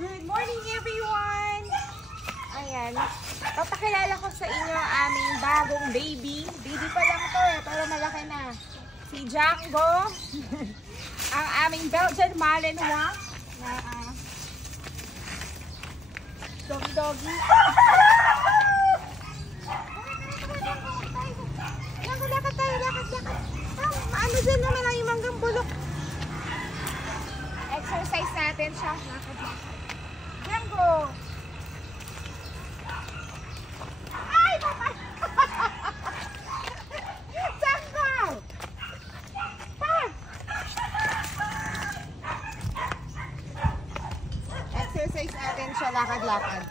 Good morning everyone! Ayan, papakilala ko sa inyo ang aming bagong baby. Baby pa lang to pero malaki na. Si Django, ang aming Belgian Malinois na doggy. Lakad tayo. Maano dyan naman ang imanggang bulok. Exercise natin siya. Lakad. Django! Ay, papa! Django! Pa! Exercise natin siya. Lakad.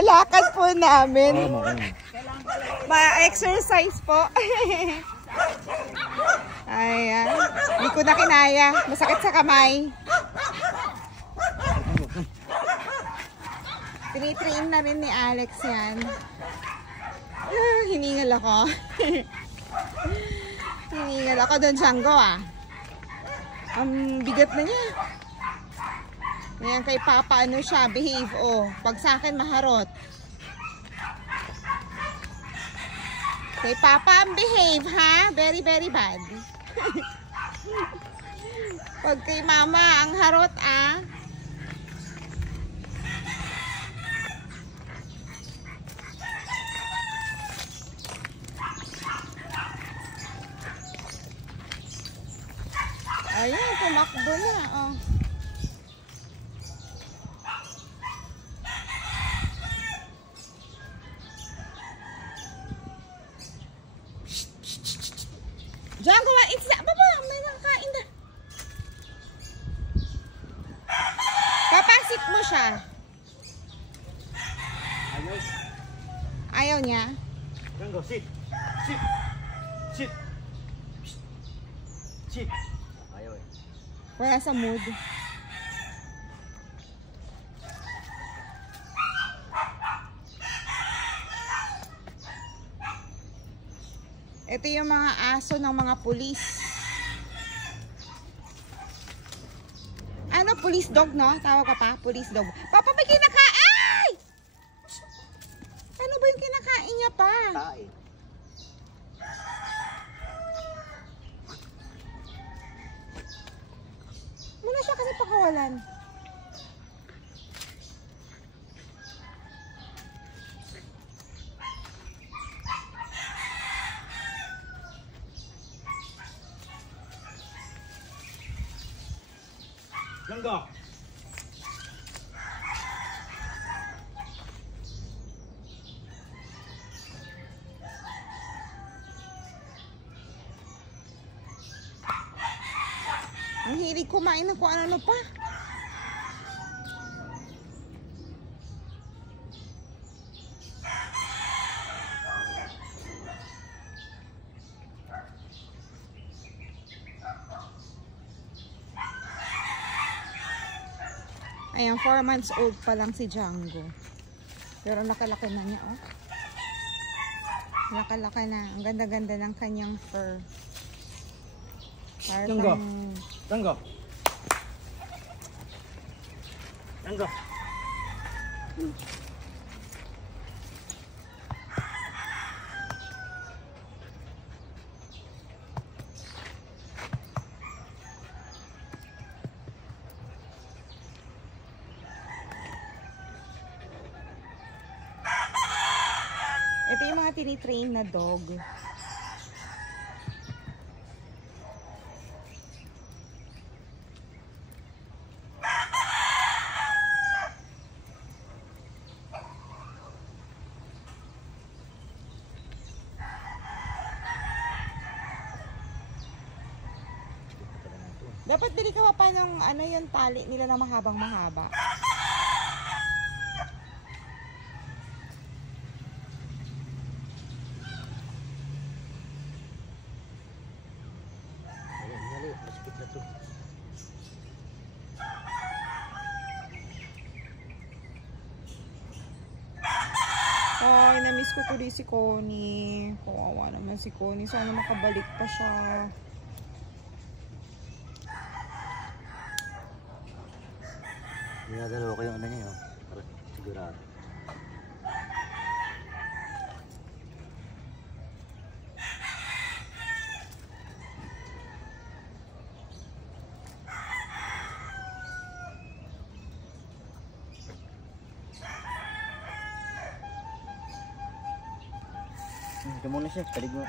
Lakad po namin. Ma-exercise po. Ayan. Hindi ko na kinaya. Masakit sa kamay. Tinitrain na rin ni Alex yan. Hiningal ako. Hiningal ako doon, Django Ang bigat na niya. Ngayon kay Papa, ano siya, behave, pag sa akin, maharot. Kay Papa, ang behave, ha? Very, very bad. Pag kay Mama, ang harot, Ayun, tumakbo na, Django, it's that. Baba, may nakakain na. Papasit mo siya. Ayaw niya. Django, sit. Ayaw Wala sa mood. Ito yung mga aso ng mga pulis. Ano? Police dog, no? Tawag ka pa? Police dog. Papa, may kinakain! Ano ba yung kinakain niya pa? Tae. Muna siya kasi pakawalan. Django. Ang hilig kumain ng kung ano pa. Ayan, 4 months old pa lang si Django. Pero nakalaki na niya, Nakalaki na. Ang ganda-ganda ng kanyang fur. Django. Django. Django. tinitrain na dog. Dapat bili ka pa ng ano yung tali nila na mahabang mahaba. Ayan, hali. Masikip na to. Ay, na-miss ko tuloy si Connie. Kawawa naman si Connie. Sana makabalik pa siya. Ginagalaw ko yung ano niya, oh. Para sigurado. Ito muna siya, paliguan.